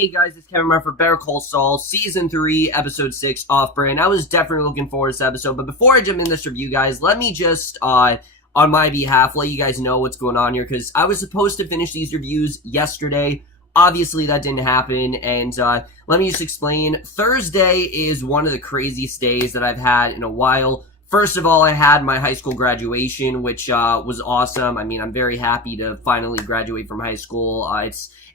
Hey guys, it's Kevin Murphy for Better Call Saul, Season 3, Episode 6, Off-Brand. I was definitely looking forward to this episode, but before I jump in this review, guys, let me just, on my behalf, let you guys know what's going on here, because I was supposed to finish these reviews yesterday. Obviously, that didn't happen, and let me just explain. Thursday is one of the craziest days that I've had in a while. First of all, I had my high school graduation, which was awesome. I mean, I'm very happy to finally graduate from high school.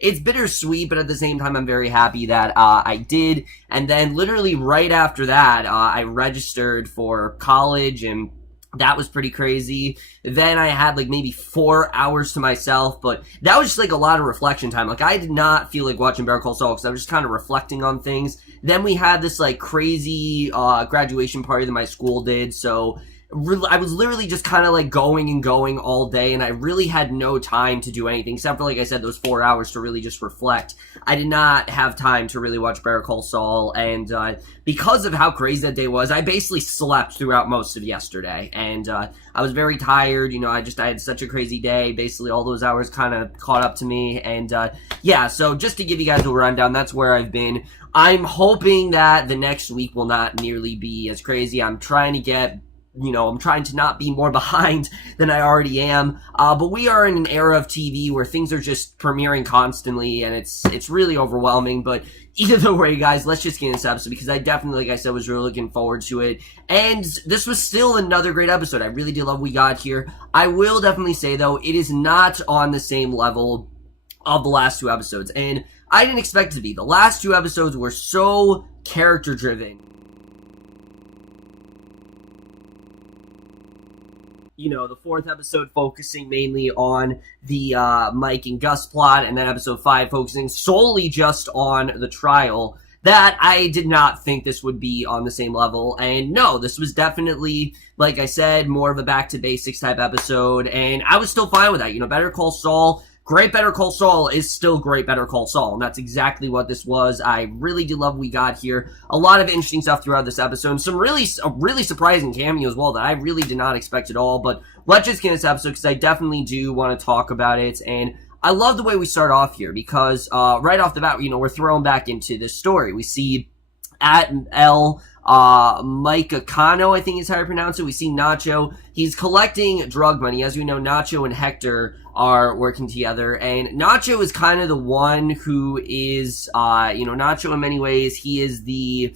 It's bittersweet, but at the same time, I'm very happy that I did. And then literally right after that, I registered for college, and that was pretty crazy. Then I had like maybe 4 hours to myself, but that was just like a lot of reflection time. Like I did not feel like watching Better Call Saul because I was just kind of reflecting on things. Then we had this like crazy graduation party that my school did, so I was literally just kind of like going and going all day, and I really had no time to do anything except for, like I said, those 4 hours to really just reflect. I did not have time to really watch Better Call Saul, and because of how crazy that day was, I basically slept throughout most of yesterday, and I was very tired. You know, I had such a crazy day. Basically, all those hours kind of caught up to me, and yeah, so just to give you guys a rundown, that's where I've been. I'm hoping that the next week will not nearly be as crazy. I'm trying to not be more behind than I already am. But we are in an era of TV where things are just premiering constantly, and it's really overwhelming. But either way, guys, let's just get into this episode, because I definitely, like I said, was really looking forward to it. And this was still another great episode. I really did love what we got here. I will definitely say, though, it is not on the same level of the last two episodes. And I didn't expect it to be. The last two episodes were so character-driven. You know, the fourth episode focusing mainly on the Mike and Gus plot, and then episode 5 focusing solely just on the trial, that I did not think this would be on the same level. And no, this was definitely, like I said, more of a back-to-basics type episode, and I was still fine with that. You know, Better Call Saul, great Better Call Saul is still great Better Call Saul, and that's exactly what this was. I really did love what we got here. A lot of interesting stuff throughout this episode, and some really surprising cameo as well that I really did not expect at all. But let's just get into this episode, because I definitely do want to talk about it. And I love the way we start off here, because right off the bat, you know, we're thrown back into this story. We see at Mike Acano, I think is how you pronounce it. We see Nacho. He's collecting drug money. As we know, Nacho and Hector are working together, and Nacho is kind of the one who is, Nacho in many ways, he is the,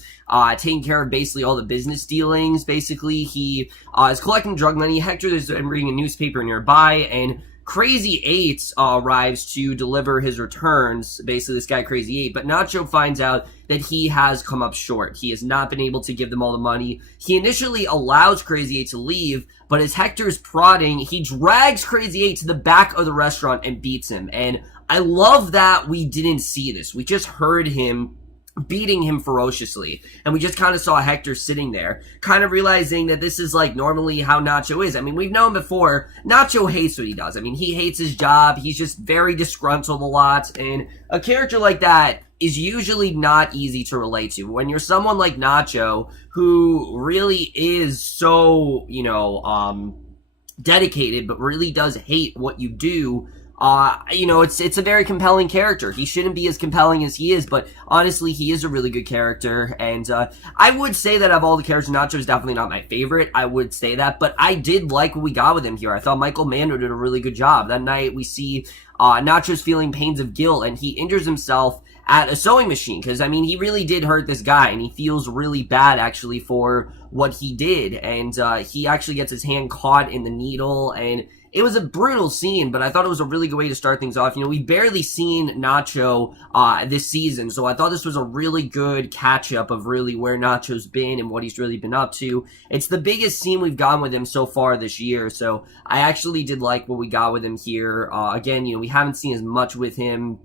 taking care of basically all the business dealings. Basically, he is collecting drug money. Hector is reading a newspaper nearby, and Crazy 8 arrives to deliver his returns, basically this guy Crazy 8, but Nacho finds out that he has come up short. He has not been able to give them all the money. He initially allows Crazy 8 to leave, but as Hector's prodding, he drags Crazy 8 to the back of the restaurant and beats him. And I love that we didn't see this. We just heard him beating him ferociously, and we just kind of saw Hector sitting there, kind of realizing that this is like normally how Nacho is. I mean, we've known before, Nacho hates what he does. I mean, he hates his job, he's just very disgruntled a lot, and a character like that is usually not easy to relate to. When you're someone like Nacho, who really is so, dedicated, but really does hate what you do, it's a very compelling character. He shouldn't be as compelling as he is, but honestly, he is a really good character, and I would say that of all the characters, Nacho is definitely not my favorite. I would say that, but I did like what we got with him here. I thought Michael Mando did a really good job. That night, we see Nacho's feeling pains of guilt, and he injures himself at a sewing machine, because, I mean, he really did hurt this guy, and he feels really bad, actually, for what he did, and he actually gets his hand caught in the needle, and it was a brutal scene, but I thought it was a really good way to start things off. You know, we've barely seen Nacho this season, so I thought this was a really good catch-up of really where Nacho's been and what he's really been up to. It's the biggest scene we've gotten with him so far this year, so I actually did like what we got with him here. Again, we haven't seen as much with him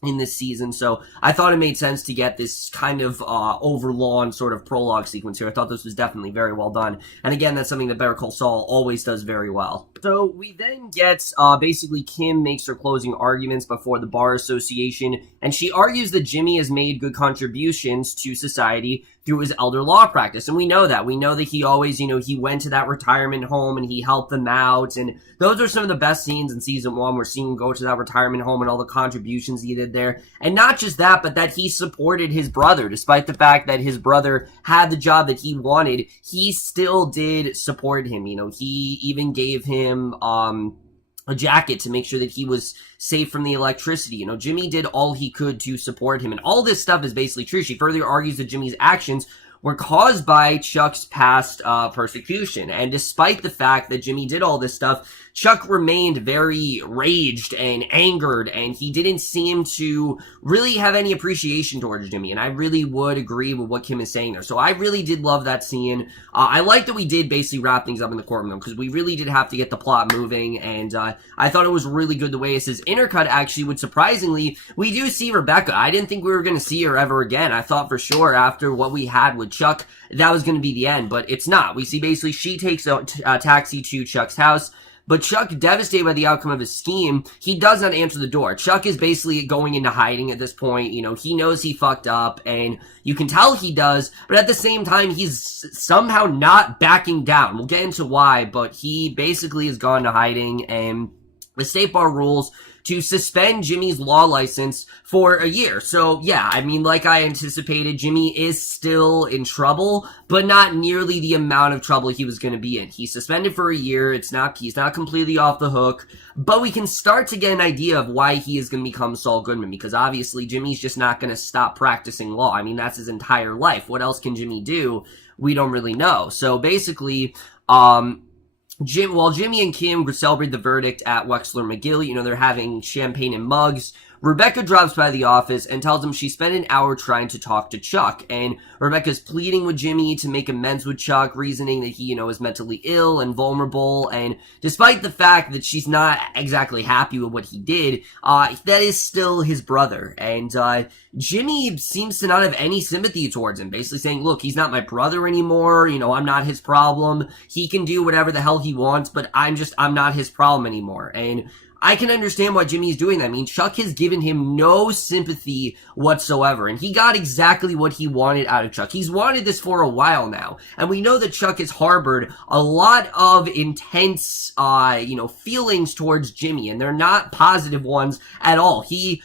in this season, so I thought it made sense to get this kind of overlong sort of prologue sequence here. I thought this was definitely very well done, and again, that's something that Better Call Saul always does very well. So we then get basically Kim makes her closing arguments before the bar association, and she argues that Jimmy has made good contributions to society through his elder law practice. And we know that. We know that he always, he went to that retirement home and he helped them out. And those are some of the best scenes in season 1. We're seeing him go to that retirement home and all the contributions he did there. And not just that, but that he supported his brother. Despite the fact that his brother had the job that he wanted, he still did support him. He even gave him a jacket to make sure that he was safe from the electricity. Jimmy did all he could to support him. And all this stuff is basically true. She further argues that Jimmy's actions were caused by Chuck's past persecution. And despite the fact that Jimmy did all this stuff, Chuck remained very raged and angered, and he didn't seem to really have any appreciation towards Jimmy. And I really would agree with what Kim is saying there. So I really did love that scene. I like that we did basically wrap things up in the courtroom, because we really did have to get the plot moving, and I thought it was really good the way it says intercut, actually, which surprisingly, we do see Rebecca. I didn't think we were going to see her ever again. I thought for sure after what we had with Chuck, that was going to be the end, but it's not. We see basically she takes a taxi to Chuck's house, but Chuck, devastated by the outcome of his scheme, he does not answer the door. Chuck is basically going into hiding at this point. He knows he fucked up, and you can tell he does, but at the same time, he's somehow not backing down. We'll get into why, but he basically has gone to hiding, and the state bar rules to suspend Jimmy's law license for a year. So yeah, like I anticipated, Jimmy is still in trouble, but not nearly the amount of trouble he was going to be in. He's suspended for a year. He's not completely off the hook, but we can start to get an idea of why he is going to become Saul Goodman, because obviously Jimmy's just not going to stop practicing law. That's his entire life. What else can Jimmy do? We don't really know. So basically, while Jimmy and Kim celebrate the verdict at Wexler McGill, they're having champagne and mugs, Rebecca drops by the office and tells him she spent an hour trying to talk to Chuck, and Rebecca's pleading with Jimmy to make amends with Chuck, reasoning that he, is mentally ill and vulnerable, and despite the fact that she's not exactly happy with what he did, that is still his brother, and Jimmy seems to not have any sympathy towards him, basically saying, look, he's not my brother anymore, I'm not his problem, he can do whatever the hell he wants, but I'm not his problem anymore, and I can understand why Jimmy's doing that. Chuck has given him no sympathy whatsoever, and he got exactly what he wanted out of Chuck. He's wanted this for a while now, and we know that Chuck has harbored a lot of intense, feelings towards Jimmy, and they're not positive ones at all. He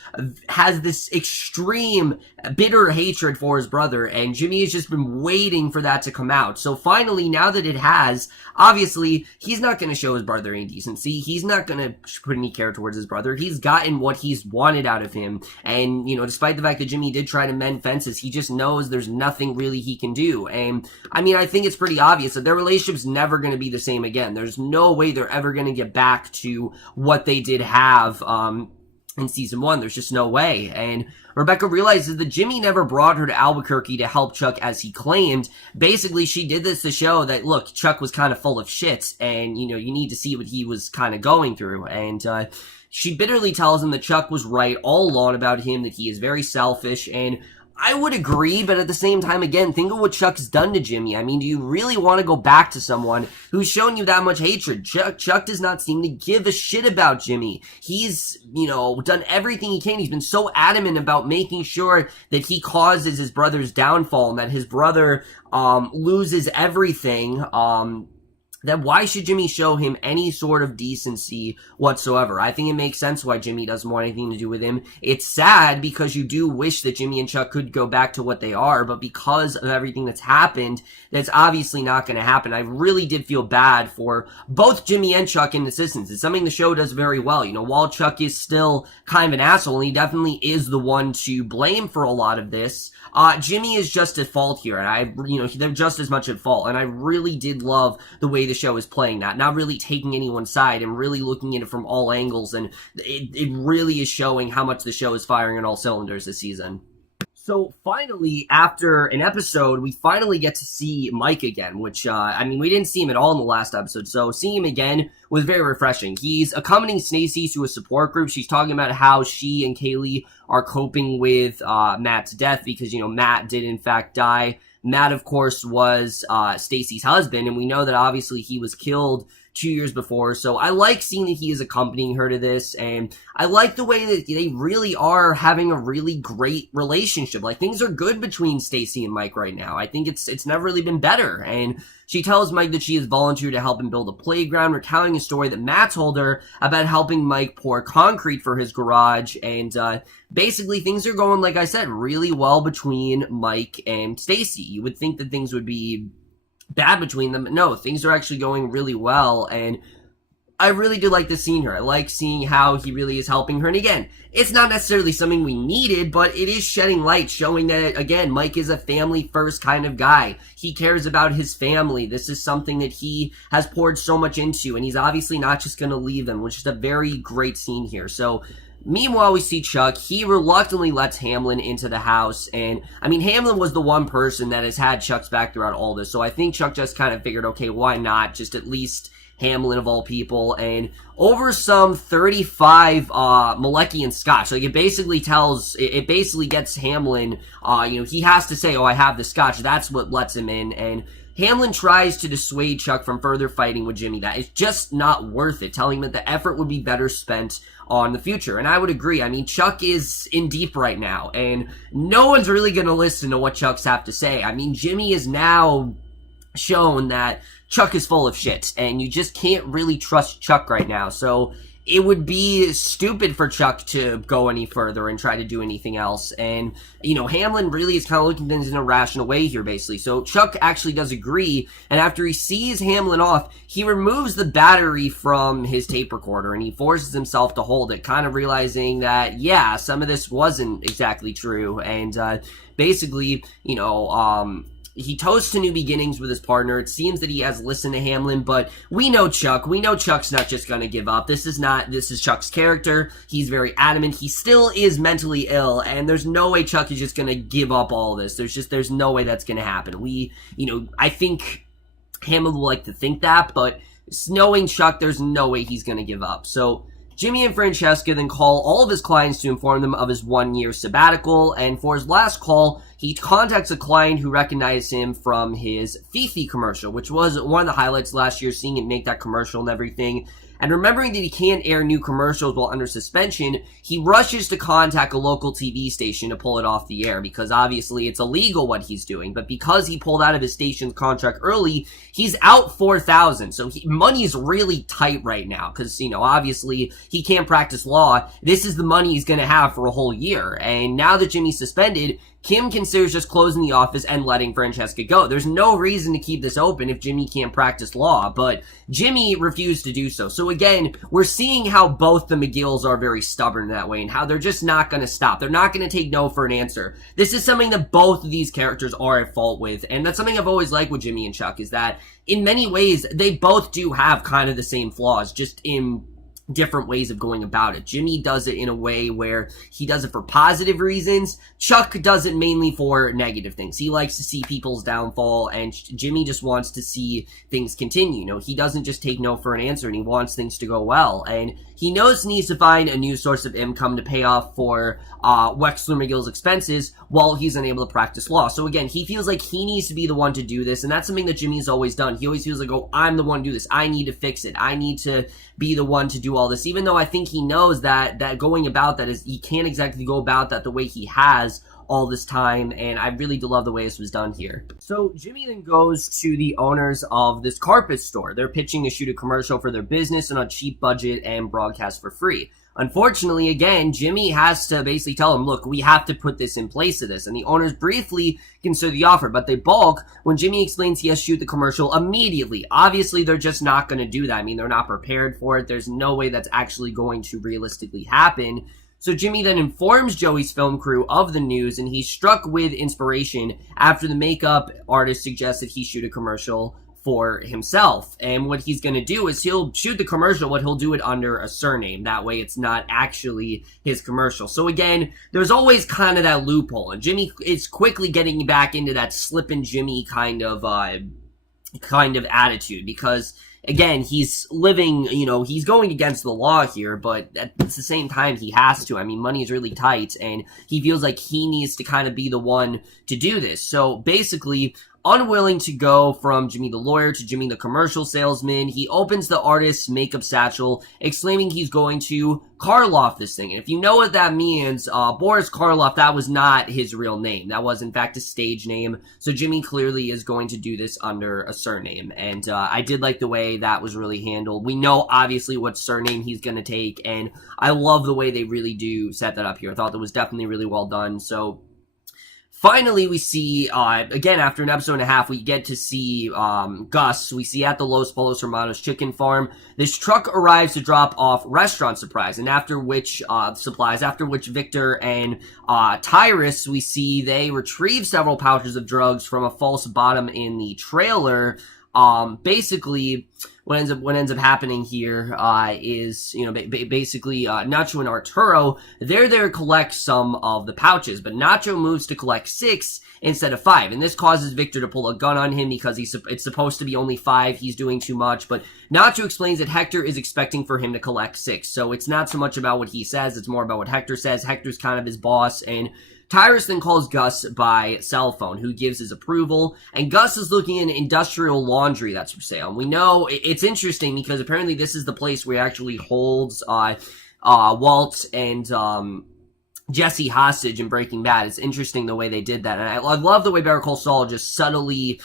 has this extreme, bitter hatred for his brother, and Jimmy has just been waiting for that to come out. So finally, now that it has, obviously, he's not going to show his brother any decency. He's not going to put any care towards his brother. He's gotten what he's wanted out of him. And, despite the fact that Jimmy did try to mend fences, he just knows there's nothing really he can do. And, I think it's pretty obvious that their relationship's never going to be the same again. There's no way they're ever going to get back to what they did have, in season 1. There's just no way. And Rebecca realizes that Jimmy never brought her to Albuquerque to help Chuck as he claimed. Basically, she did this to show that, look, Chuck was kind of full of shit, and, you need to see what he was kind of going through. And, she bitterly tells him that Chuck was right all along about him, that he is very selfish, and I would agree, but at the same time, again, think of what Chuck's done to Jimmy. Do you really want to go back to someone who's shown you that much hatred? Chuck does not seem to give a shit about Jimmy. He's, done everything he can. He's been so adamant about making sure that he causes his brother's downfall and that his brother, loses everything, then why should Jimmy show him any sort of decency whatsoever? I think it makes sense why Jimmy doesn't want anything to do with him. It's sad because you do wish that Jimmy and Chuck could go back to what they are, but because of everything that's happened, that's obviously not going to happen. I really did feel bad for both Jimmy and Chuck in this instance. It's something the show does very well. While Chuck is still kind of an asshole, and he definitely is the one to blame for a lot of this, Jimmy is just at fault here, and they're just as much at fault, and I really did love the way the show is playing that, not really taking anyone's side and really looking at it from all angles, and it really is showing how much the show is firing on all cylinders this season. So finally, after an episode, we finally get to see Mike again, which, we didn't see him at all in the last episode, so seeing him again was very refreshing. He's accompanying Stacey to a support group. She's talking about how she and Kaylee are coping with Matt's death because, Matt did in fact die. Matt, of course, was Stacey's husband, and we know that obviously he was killed 2 years before. So I like seeing that he is accompanying her to this, and I like the way that they really are having a really great relationship. Like, things are good between Stacy and Mike right now. I think it's never really been better. And she tells Mike that she has volunteered to help him build a playground, recounting a story that Matt told her about helping Mike pour concrete for his garage. And basically, things are going, like I said, really well between Mike and Stacy. You would think that things would be bad between them. No, things are actually going really well, and I really do like this scene here. I like seeing how he really is helping her. And again, it's not necessarily something we needed, but it is shedding light, showing that, again, Mike is a family-first kind of guy. He cares about his family. This is something that he has poured so much into, and he's obviously not just going to leave them, which is a very great scene here. So, meanwhile, we see Chuck. He reluctantly lets Hamlin into the house, and, I mean, Hamlin was the one person that has had Chuck's back throughout all this, so I think Chuck just kind of figured, okay, why not just at least Hamlin of all people, and over some 35 Malekian scotch. Like, it basically gets Hamlin, he has to say, oh, I have the scotch. That's what lets him in, and Hamlin tries to dissuade Chuck from further fighting with Jimmy. That is just not worth it, telling him that the effort would be better spent on the future. And I would agree. I mean, Chuck is in deep right now, and no one's really going to listen to what Chuck's have to say. I mean, Jimmy is now shown that Chuck is full of shit, and you just can't really trust Chuck right now. So it would be stupid for Chuck to go any further and try to do anything else. And, Hamlin really is kind of looking at things in a rational way here, basically. So Chuck actually does agree, and after he sees Hamlin off, he removes the battery from his tape recorder, and he forces himself to hold it, kind of realizing that, yeah, some of this wasn't exactly true. And basically, he toasts to new beginnings with his partner. It seems that he has listened to Hamlin, but we know Chuck. We know Chuck's not just going to give up. This is Chuck's character. He's very adamant. He still is mentally ill, and there's no way Chuck is just going to give up all this. There's no way that's going to happen. I think Hamlin will like to think that, but knowing Chuck, there's no way he's going to give up. So Jimmy and Francesca then call all of his clients to inform them of his 1-year sabbatical, and for his last call, he contacts a client who recognized him from his Fifi commercial, which was one of the highlights last year, seeing him make that commercial and everything. And remembering that he can't air new commercials while under suspension, he rushes to contact a local TV station to pull it off the air, because obviously it's illegal what he's doing. But because he pulled out of his station's contract early, he's out $4,000. So money's really tight right now, because, obviously he can't practice law. This is the money he's going to have for a whole year. And now that Jimmy's suspended, Kim considers just closing the office and letting Francesca go. There's no reason to keep this open if Jimmy can't practice law, but Jimmy refused to do so. So again, we're seeing how both the McGills are very stubborn that way, and how they're just not going to stop. They're not going to take no for an answer. This is something that both of these characters are at fault with, and that's something I've always liked with Jimmy and Chuck, is that in many ways, they both do have kind of the same flaws, just in different ways of going about it. Jimmy does it in a way where he does it for positive reasons. Chuck does it mainly for negative things. He likes to see people's downfall, and Jimmy just wants to see things continue. He doesn't just take no for an answer, and he wants things to go well. And he knows he needs to find a new source of income to pay off for Wexler McGill's expenses while he's unable to practice law. So again, he feels like he needs to be the one to do this, and that's something that Jimmy's always done. He always feels like, oh, I'm the one to do this. I need to fix it. I need to be the one to do all this, even though I think he knows that going about that is, he can't exactly go about that the way he has all this time, and I really do love the way this was done here. So Jimmy then goes to the owners of this carpet store. They're pitching to shoot a commercial for their business on a cheap budget and broadcast for free. Unfortunately, again, Jimmy has to basically tell him, look, we have to put this in place of this. And the owners briefly consider the offer, but they balk when Jimmy explains he has to shoot the commercial immediately. Obviously, they're just not going to do that. I mean, they're not prepared for it. There's no way that's actually going to realistically happen. So Jimmy then informs Joey's film crew of the news, and he's struck with inspiration after the makeup artist suggests that he shoot a commercial for himself. And what he's going to do is he'll shoot the commercial, but he'll do it under a surname. That way it's not actually his commercial. So again, there's always kind of that loophole, and Jimmy is quickly getting back into that slippin' Jimmy kind of attitude, because again, he's living, he's going against the law here, but at the same time, he has to. I mean, money is really tight, and he feels like he needs to kind of be the one to do this. So basically, unwilling to go from Jimmy the lawyer to Jimmy the commercial salesman, he opens the artist's makeup satchel, exclaiming he's going to Karloff this thing. And if you know what that means, Boris Karloff, that was not his real name. That was, in fact, a stage name. So Jimmy clearly is going to do this under a surname. And I did like the way that was really handled. We know, obviously, what surname he's going to take. And I love the way they really do set that up here. I thought that was definitely really well done. So finally, we see, again, after an episode and a half, we get to see Gus. We see at the Los Polos Hermanos chicken farm. This truck arrives to drop off restaurant supplies, and after which Victor and Tyrus, we see they retrieve several pouches of drugs from a false bottom in the trailer. Basically, what ends up happening here is, basically Nacho and Arturo, they're there to collect some of the pouches, but Nacho moves to collect 6 instead of 5, and this causes Victor to pull a gun on him because it's supposed to be only 5, he's doing too much, but Nacho explains that Hector is expecting for him to collect 6, so it's not so much about what he says, it's more about what Hector says. Hector's kind of his boss, and Tyrus then calls Gus by cell phone, who gives his approval, and Gus is looking in industrial laundry that's for sale. And we know it's interesting because apparently this is the place where he actually holds Walt and Jesse hostage in Breaking Bad. It's interesting the way they did that, and I love the way Better Call Saul just subtly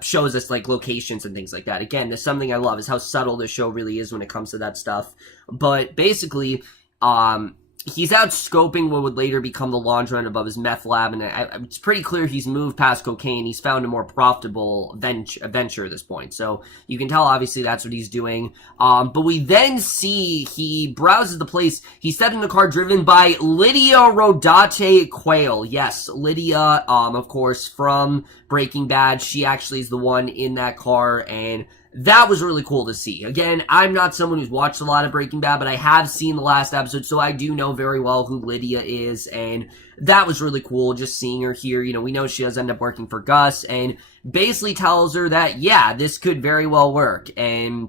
shows us like locations and things like that. Again, there's something I love is how subtle this show really is when it comes to that stuff. But basically, he's out scoping what would later become the laundromat above his meth lab, and it's pretty clear he's moved past cocaine. He's found a more profitable venture at this point. So you can tell, obviously, that's what he's doing. But we then see he browses the place. He stepped in the car driven by Lydia Rodate Quayle. Yes, Lydia, of course, from Breaking Bad. She actually is the one in that car, and that was really cool to see. Again, I'm not someone who's watched a lot of Breaking Bad, but I have seen the last episode, so I do know very well who Lydia is, and that was really cool just seeing her here. We know she does end up working for Gus, and basically tells her that, yeah, this could very well work, and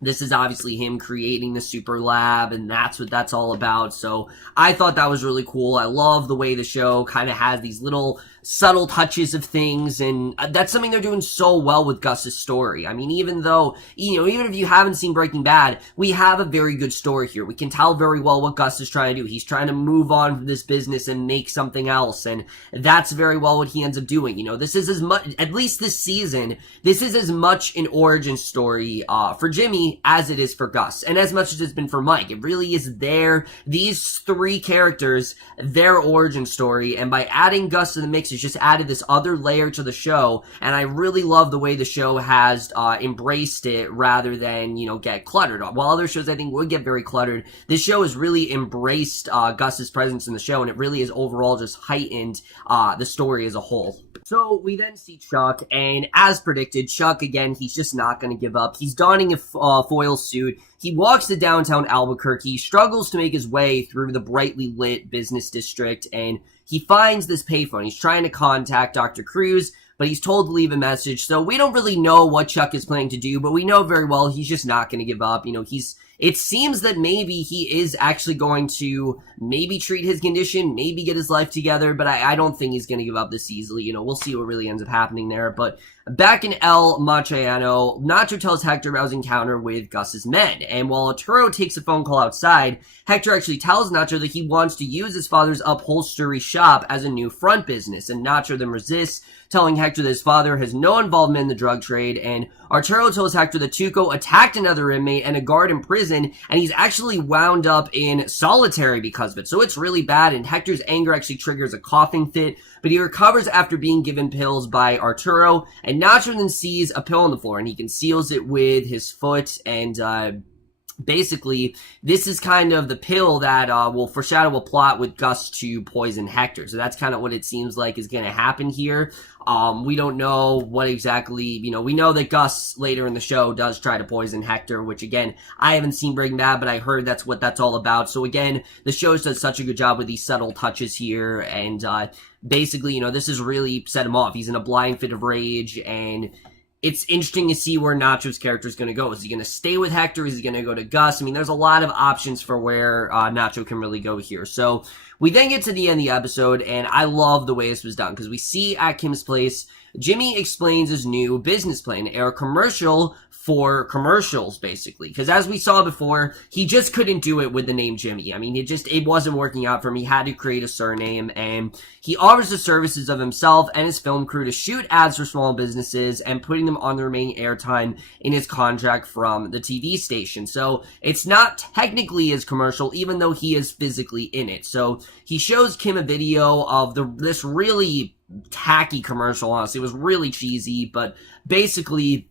this is obviously him creating the super lab, and that's what that's all about. So I thought that was really cool. I love the way the show kind of has these little subtle touches of things, and that's something they're doing so well with Gus's story. I mean, even though, even if you haven't seen Breaking Bad, we have a very good story here. We can tell very well what Gus is trying to do. He's trying to move on from this business and make something else, and that's very well what he ends up doing. This is as much, at least this season, this is as much an origin story for Jimmy as it is for Gus, and as much as it's been for Mike. It really is these 3 characters, their origin story, and by adding Gus to the mix, it's just added this other layer to the show, and I really love the way the show has embraced it rather than, get cluttered. While other shows I think would get very cluttered, this show has really embraced Gus's presence in the show, and it really is overall just heightened the story as a whole. So we then see Chuck, and as predicted, Chuck, again, he's just not going to give up. He's donning a foil suit. He walks to downtown Albuquerque, struggles to make his way through the brightly lit business district, and he finds this payphone. He's trying to contact Dr. Cruz, but he's told to leave a message. So we don't really know what Chuck is planning to do, but we know very well he's just not going to give up. It seems that maybe he is actually going to maybe treat his condition, maybe get his life together, but I don't think he's going to give up this easily. We'll see what really ends up happening there. But back in El Machiano, Nacho tells Hector about his encounter with Gus's men, and while Arturo takes a phone call outside, Hector actually tells Nacho that he wants to use his father's upholstery shop as a new front business, and Nacho then resists, telling Hector that his father has no involvement in the drug trade, and Arturo tells Hector that Tuco attacked another inmate and a guard in prison, and he's actually wound up in solitary because of it, so it's really bad, and Hector's anger actually triggers a coughing fit, but he recovers after being given pills by Arturo, and Nacho then sees a pill on the floor, and he conceals it with his foot, and basically, this is kind of the pill that will foreshadow a plot with Gus to poison Hector. So that's kind of what it seems like is going to happen here. We don't know what exactly, we know that Gus later in the show does try to poison Hector, which again, I haven't seen Breaking Bad, but I heard that's what that's all about. So again, the show does such a good job with these subtle touches here, and basically, this has really set him off. He's in a blind fit of rage, and it's interesting to see where Nacho's character is going to go. Is he going to stay with Hector? Is he going to go to Gus? I mean, there's a lot of options for where Nacho can really go here. So We then get to the end of the episode, and I love the way this was done, because we see at Kim's place, Jimmy explains his new business plan, a commercial for commercials, basically. Because as we saw before, he just couldn't do it with the name Jimmy. I mean, it wasn't working out for him. He had to create a surname, and he offers the services of himself and his film crew to shoot ads for small businesses and putting them on the remaining airtime in his contract from the TV station. So it's not technically his commercial, even though he is physically in it. So he shows Kim a video of this really tacky commercial, honestly. It was really cheesy, but basically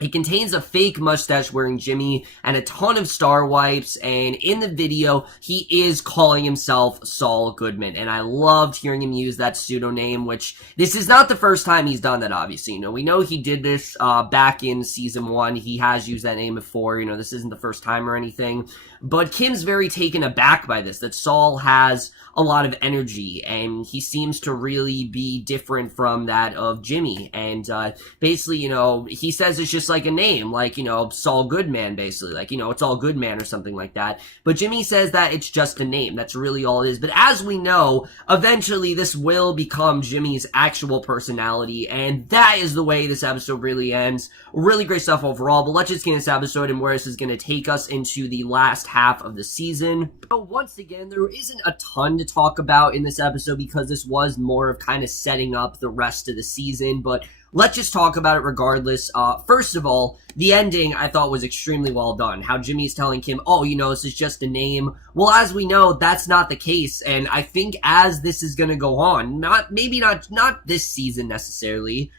it contains a fake mustache-wearing Jimmy and a ton of star wipes, and in the video, he is calling himself Saul Goodman, and I loved hearing him use that pseudonym, which this is not the first time he's done that, obviously. You know, we know he did this back in Season 1. He has used that name before. You know, this isn't the first time or anything, but Kim's very taken aback by this, that Saul has a lot of energy, and he seems to really be different from that of Jimmy, and basically, you know, he says it's just like a name, like, you know, Saul Goodman, basically, like, you know, it's all Goodman or something like that, but Jimmy says that it's just a name, that's really all it is. But as we know, eventually this will become Jimmy's actual personality, and that is the way this episode really ends. Really great stuff overall, but let's just get into this episode and where this is going to take us into the last half of the season. So once again, there isn't a ton to talk about in this episode because this was more of kind of setting up the rest of the season, but let's just talk about it regardless. First of all, the ending I thought was extremely well done. How Jimmy's telling Kim, oh, you know, this is just a name. Well, as we know, that's not the case, and I think as this is going to go on, not this season necessarily,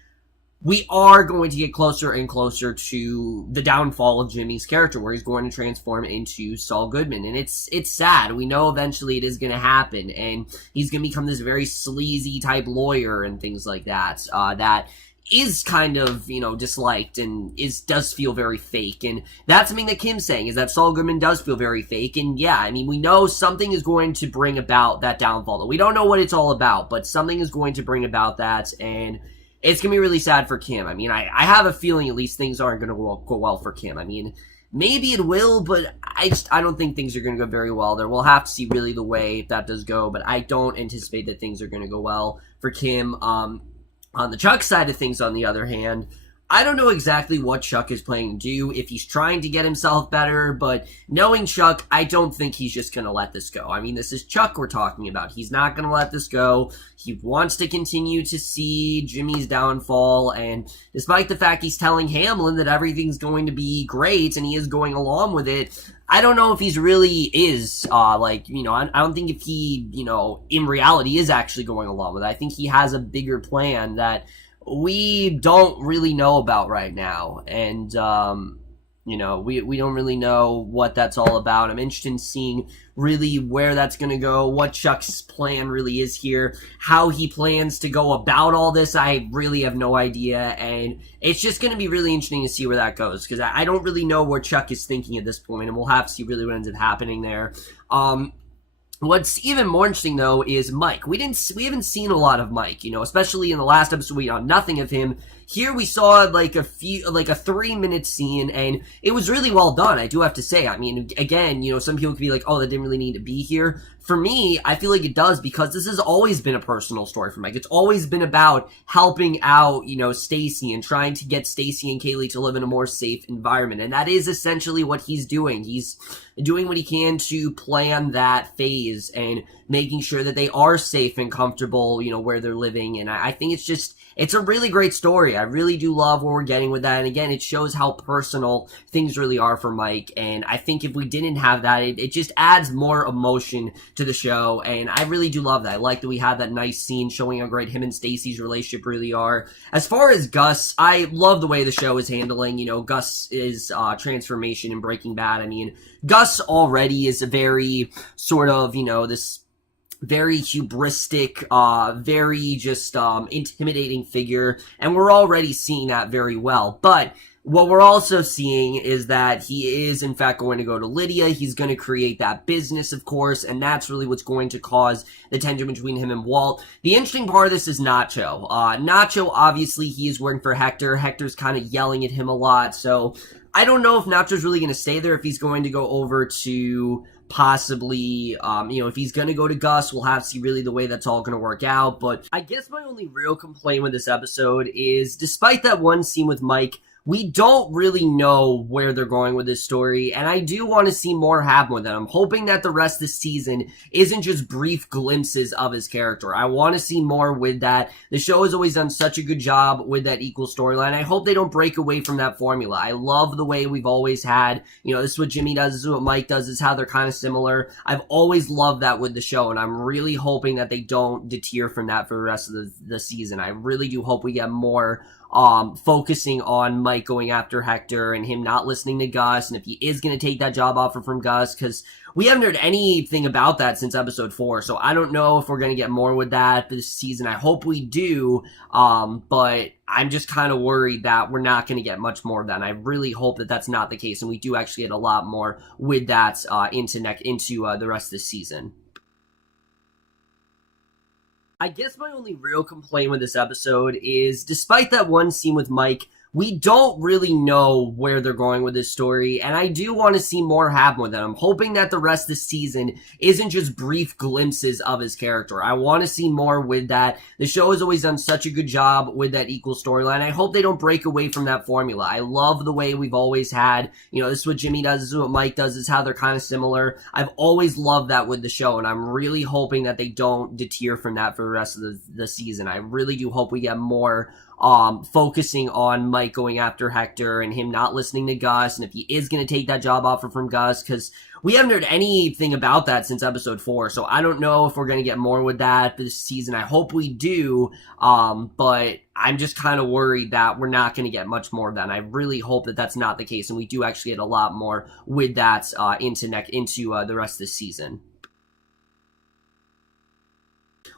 we are going to get closer and closer to the downfall of Jimmy's character, where he's going to transform into Saul Goodman. And it's sad. We know eventually it is going to happen, and he's going to become this very sleazy type lawyer and things like that, that is kind of, you know, disliked and does feel very fake. And that's something that Kim's saying, is that Saul Goodman does feel very fake. And yeah, I mean, we know something is going to bring about that downfall. We don't know what it's all about, but something is going to bring about that, and it's going to be really sad for Kim. I mean, I have a feeling at least things aren't going to go well for Kim. I mean, maybe it will, but I don't think things are going to go very well there. We'll have to see really the way that does go, but I don't anticipate that things are going to go well for Kim. On the Chuck side of things, on the other hand, I don't know exactly what Chuck is planning to do, if he's trying to get himself better, but knowing Chuck, I don't think he's just going to let this go. I mean, this is Chuck we're talking about. He's not going to let this go. He wants to continue to see Jimmy's downfall, and despite the fact he's telling Hamlin that everything's going to be great, and he is going along with it, I don't know if he's really is, like, you know, I don't think if he, you know, in reality is actually going along with it. I think he has a bigger plan that we don't really know about right now, and you know, we don't really know what that's all about. I'm interested in seeing really where that's going to go, what Chuck's plan really is here, how he plans to go about all this. I really have no idea, and it's just going to be really interesting to see where that goes, because I don't really know where Chuck is thinking at this point, and we'll have to see really what ends up happening there. What's even more interesting, though, is Mike. We haven't seen a lot of Mike, you know, especially in the last episode, we saw nothing of him. Here we saw, like, a 3-minute scene, and it was really well done, I do have to say. I mean, again, you know, some people could be like, oh, that didn't really need to be here. For me, I feel like it does, because this has always been a personal story for Mike. It's always been about helping out, you know, Stacy and trying to get Stacy and Kaylee to live in a more safe environment. And that is essentially what he's doing. He's doing what he can to plan that phase and making sure that they are safe and comfortable, you know, where they're living. And I think it's a really great story. I really do love what we're getting with that. And again, it shows how personal things really are for Mike. And I think if we didn't have that, it just adds more emotion to the show. And I really do love that. I like that we had that nice scene showing how great him and Stacy's relationship really are. As far as Gus, I love the way the show is handling, you know, Gus's transformation in Breaking Bad. I mean, Gus already is a very sort of, you know, this very hubristic, very just intimidating figure, and we're already seeing that very well. But what we're also seeing is that he is, in fact, going to go to Lydia. He's going to create that business, of course, and that's really what's going to cause the tension between him and Walt. The interesting part of this is Nacho. Nacho, obviously, he is working for Hector. Hector's kind of yelling at him a lot, so I don't know if Nacho's really going to stay there, if he's going to go over to possibly, if he's going to go to Gus, we'll have to see really the way that's all going to work out. But I guess my only real complaint with this episode is, despite that one scene with Mike, we don't really know where they're going with this story, and I do want to see more happen with it. I'm hoping that the rest of the season isn't just brief glimpses of his character. I want to see more with that. The show has always done such a good job with that equal storyline. I hope they don't break away from that formula. I love the way we've always had, this is what Jimmy does, this is what Mike does, this is how they're kind of similar. I've always loved that with the show, and I'm really hoping that they don't deter from that for the rest of the season. I really do hope we get more focusing on Mike going after Hector and him not listening to Gus, and if he is going to take that job offer from Gus, because we haven't heard anything about that since episode 4, so I don't know if we're going to get more with that this season. I hope we do, but I'm just kind of worried that we're not going to get much more of that, and I really hope that that's not the case, and we do actually get a lot more with that into the rest of the season. I guess my only real complaint with this episode is, despite that one scene with Mike, we don't really know where they're going with this story, and I do want to see more happen with it. I'm hoping that the rest of the season isn't just brief glimpses of his character. I want to see more with that. The show has always done such a good job with that equal storyline. I hope they don't break away from that formula. I love the way we've always had, this is what Jimmy does, this is what Mike does, this is how they're kind of similar. I've always loved that with the show, and I'm really hoping that they don't deter from that for the rest of the season. I really do hope we get more focusing on Mike going after Hector and him not listening to Gus, and if he is going to take that job offer from Gus, because we haven't heard anything about that since episode 4, so I don't know if we're going to get more with that this season. I hope we do, but I'm just kind of worried that we're not going to get much more of that, and I really hope that that's not the case, and we do actually get a lot more with that into the rest of the season.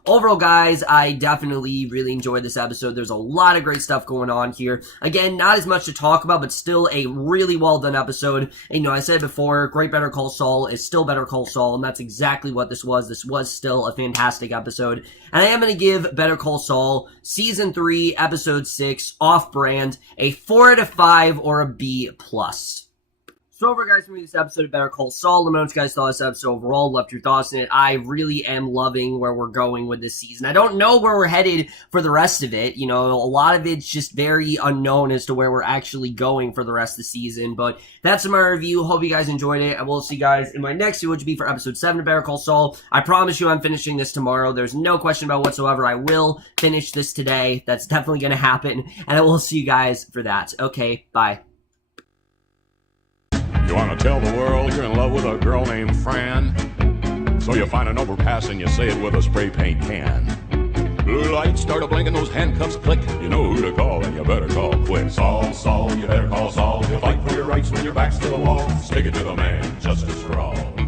Overall, guys, I definitely really enjoyed this episode. There's a lot of great stuff going on here. Again, not as much to talk about, but still a really well-done episode. And, I said before, great Better Call Saul is still Better Call Saul, and that's exactly what this was. This was still a fantastic episode. And I am going to give Better Call Saul Season 3, Episode 6, Off-Brand, a 4 out of 5 or a B+. So over, guys, for me, this episode of Better Call Saul. Let me know what you guys thought of this episode overall. Left your thoughts in it. I really am loving where we're going with this season. I don't know where we're headed for the rest of it. A lot of it's just very unknown as to where we're actually going for the rest of the season. But that's my review. Hope you guys enjoyed it. I will see you guys in my next video, which will be for episode 7 of Better Call Saul. I promise you I'm finishing this tomorrow. There's no question about whatsoever. I will finish this today. That's definitely going to happen. And I will see you guys for that. Okay, bye. You want to tell the world you're in love with a girl named Fran? So you find an overpass and you say it with a spray paint can. Blue lights start a blinking, those handcuffs click. You know who to call, and you better call quick. Saul, Saul, you better call Saul. He'll fight for your rights when your back's to the wall. Stick it to the man, justice for all.